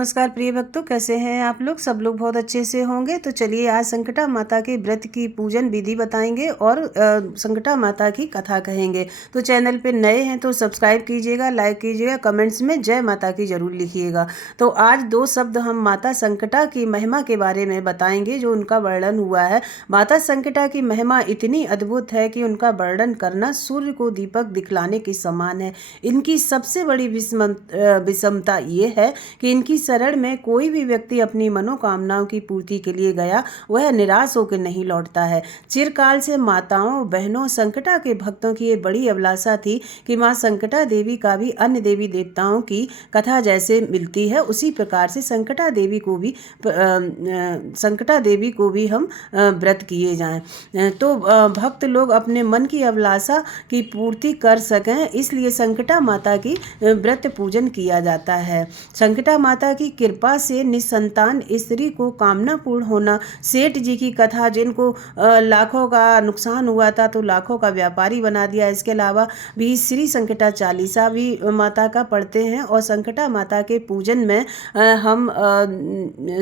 नमस्कार प्रिय भक्तों, कैसे हैं आप लोग? सब लोग बहुत अच्छे से होंगे। तो चलिए आज संकटा माता के व्रत की पूजन विधि बताएंगे और संकटा माता की कथा कहेंगे। तो चैनल पे नए हैं तो सब्सक्राइब कीजिएगा, लाइक कीजिएगा, कमेंट्स में जय माता की जरूर लिखिएगा। तो आज 2 शब्द हम माता संकटा की महिमा के बारे में बताएंगे, जो उनका वर्णन हुआ है। माता संकटा की महिमा इतनी अद्भुत है कि उनका वर्णन करना सूर्य को दीपक दिखलाने के समान है। इनकी सबसे बड़ी विषमता ये है कि इनकी शरण में कोई भी व्यक्ति अपनी मनोकामनाओं की पूर्ति के लिए गया, वह निराश होकर नहीं लौटता है। चिरकाल से माताओं बहनों संकटा के भक्तों की ये बड़ी अभिलाषा थी कि माँ संकटा देवी का भी अन्य देवी देवताओं की कथा जैसे मिलती है, उसी प्रकार से संकटा देवी को भी हम व्रत किए जाएं, तो भक्त लोग अपने मन की अभिलाषा की पूर्ति कर सकें, इसलिए संकटा माता की व्रत पूजन किया जाता है। संकटा माता की कृपा से निसंतान स्त्री को कामना पूर्ण होना। सेठ जी की कथा, जिनको लाखों का नुकसान हुआ था तो लाखों का व्यापारी बना दिया। इसके अलावा भी श्री संकटा चालीसा भी माता का पढ़ते हैं। और संकटा माता के पूजन में हम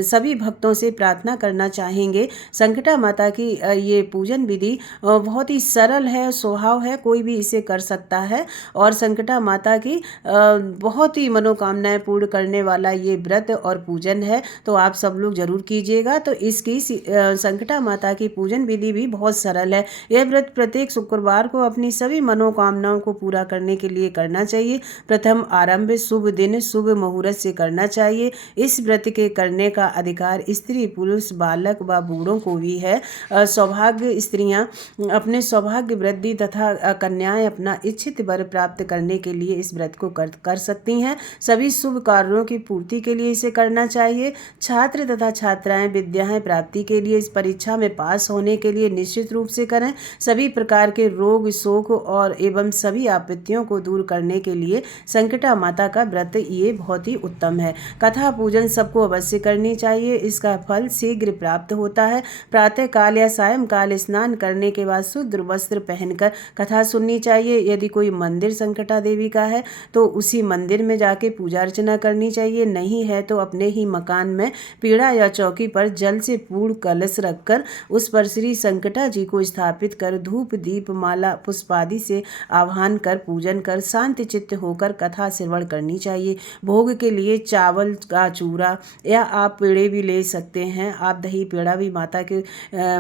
सभी भक्तों से प्रार्थना करना चाहेंगे। संकटा माता की ये पूजन विधि बहुत ही सरल है, स्वभाव है, कोई भी इसे कर सकता है। और संकटा माता की बहुत ही मनोकामनाएं पूर्ण करने वाला ये व्रत और पूजन है, तो आप सब लोग जरूर कीजिएगा। तो इसकी संकटा माता की पूजन विधि भी बहुत सरल है। यह व्रत प्रत्येक शुक्रवार को अपनी सभी मनोकामनाओं को पूरा करने के लिए करना चाहिए। प्रथम आरंभ शुभ दिन शुभ मुहूर्त से करना चाहिए। इस व्रत के करने का अधिकार स्त्री पुरुष बालक व बूढ़ों को भी है। सौभाग्य स्त्रियां अपने सौभाग्य वृद्धि तथा कन्याएं अपना इच्छित वर प्राप्त करने के लिए इस व्रत को कर सकती हैं। सभी शुभ कार्यों की पूर्ति के लिए इसे करना चाहिए। छात्र तथा छात्राएं विद्याएं प्राप्ति के लिए इस परीक्षा में पास होने के लिए निश्चित रूप से करें। सभी प्रकार के रोग शोक और एवं सभी आपत्तियों को दूर करने के लिए संकटा माता का व्रत ये बहुत ही उत्तम है। कथा पूजन सबको अवश्य करनी चाहिए, इसका फल शीघ्र प्राप्त होता है। प्रातः काल या सायंकाल स्नान करने के बाद शुद्ध वस्त्र पहनकर कथा सुननी चाहिए। यदि कोई मंदिर संकटा देवी का है तो उसी मंदिर में जाके पूजा अर्चना करनी चाहिए। नहीं है तो अपने ही मकान में पीढ़ा या चौकी पर जल से पूर्ण कलश रखकर उस पर श्री संकटा जी को स्थापित कर धूप दीप माला पुष्पादि से आह्वान कर पूजन कर शांति चित्त होकर कथा श्रवण करनी चाहिए। भोग के लिए चावल का चूरा या आप पेड़े भी ले सकते हैं। आप दही पेड़ा भी माता के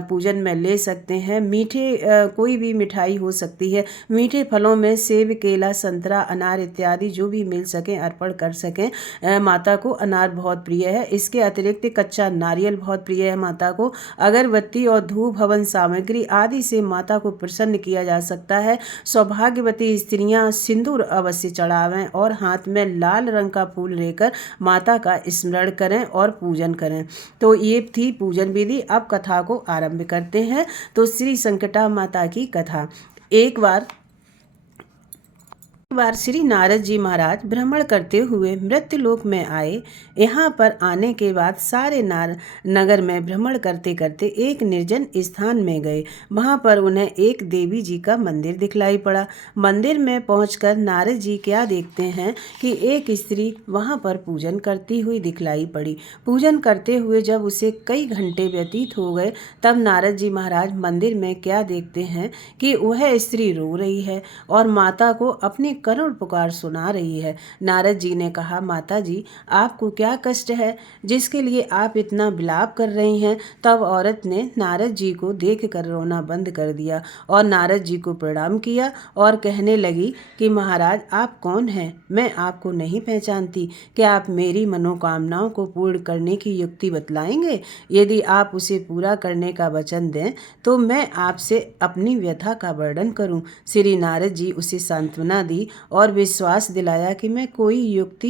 पूजन में ले सकते हैं। मीठे कोई भी मिठाई हो सकती है। मीठे फलों में सेब केला संतरा अनार इत्यादि जो भी मिल सके अर्पण कर सकें। माता को अनार बहुत प्रिय है। इसके अतिरिक्त कच्चा नारियल बहुत प्रिय है माता को। अगरबत्ती और धूप हवन सामग्री आदि से माता को प्रसन्न किया जा सकता है। सौभाग्यवती स्त्रियां सिंदूर अवश्य चढ़ावें और हाथ में लाल रंग का फूल लेकर माता का स्मरण करें और पूजन करें। तो ये थी पूजन विधि। अब कथा को आरंभ करते हैं। तो श्री संकटा माता की कथा। एक बार श्री नारद जी महाराज भ्रमण करते हुए मृत्युलोक में आए। यहाँ पर आने के बाद सारे नगर में भ्रमण करते करते एक निर्जन स्थान में गए। वहाँ पर उन्हें एक देवी जी का मंदिर दिखलाई पड़ा। मंदिर में पहुंचकर नारद जी क्या देखते हैं कि एक स्त्री वहाँ पर पूजन करती हुई दिखलाई पड़ी। पूजन करते हुए जब उसे कई घंटे व्यतीत हो गए, तब नारद जी महाराज मंदिर में क्या देखते हैं कि वह स्त्री रो रही है और माता को अपनी करुण पुकार सुना रही है। नारद जी ने कहा, माता जी आपको क्या कष्ट है जिसके लिए आप इतना विलाप कर रही हैं? तब औरत ने नारद जी को देखकर रोना बंद कर दिया और नारद जी को प्रणाम किया और कहने लगी कि महाराज आप कौन हैं? मैं आपको नहीं पहचानती। क्या आप मेरी मनोकामनाओं को पूर्ण करने की युक्ति बतलाएंगे? यदि आप उसे पूरा करने का वचन दें तो मैं आपसे अपनी व्यथा का वर्णन करूं। श्री नारद जी उसे सांत्वना दी और विश्वास दिलाया कि मैं कोई युक्ति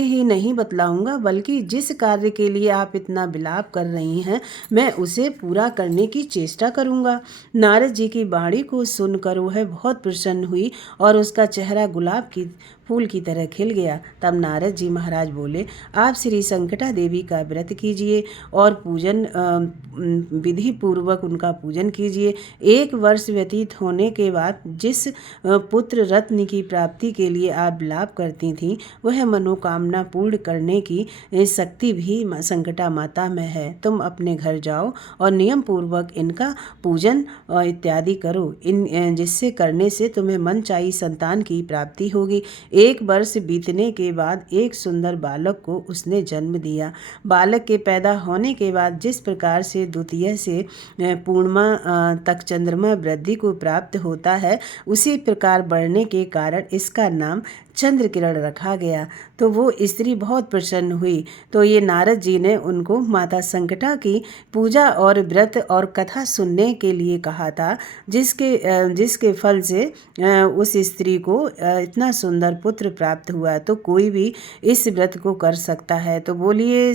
ही नहीं बतलाऊंगा, बल्कि जिस कार्य के लिए आप इतना विलाप कर रही हैं मैं उसे पूरा करने की चेष्टा करूंगा। नारद जी की वाणी को सुनकर वह बहुत प्रसन्न हुई और उसका चेहरा गुलाब की फूल की तरह खिल गया। तब नारद जी महाराज बोले, आप श्री संकटा देवी का व्रत कीजिए और पूजन विधि पूर्वक उनका पूजन कीजिए। 1 वर्ष व्यतीत होने के बाद जिस पुत्र रत्न की प्राप्ति के लिए आप विलाप करती थीं, वह मनोकामना पूर्ण करने की शक्ति भी संकटा माता में है। तुम अपने घर जाओ और नियम पूर्वक इनका पूजन इत्यादि करो। जिससे करने से तुम्हें मनचाही संतान की प्राप्ति होगी। 1 वर्ष बीतने के बाद एक सुंदर बालक को उसने जन्म दिया। बालक के पैदा होने के बाद जिस प्रकार से द्वितीय से पूर्णिमा तक चंद्रमा वृद्धि को प्राप्त होता है, उसी प्रकार बढ़ने के कारण इसका नाम चंद्र किरण रखा गया। तो वो स्त्री बहुत प्रसन्न हुई। तो ये नारद जी ने उनको माता संकटा की पूजा और व्रत और कथा सुनने के लिए कहा था, जिसके फल से उस स्त्री को इतना सुंदर पुत्र प्राप्त हुआ। तो कोई भी इस व्रत को कर सकता है। तो बोलिए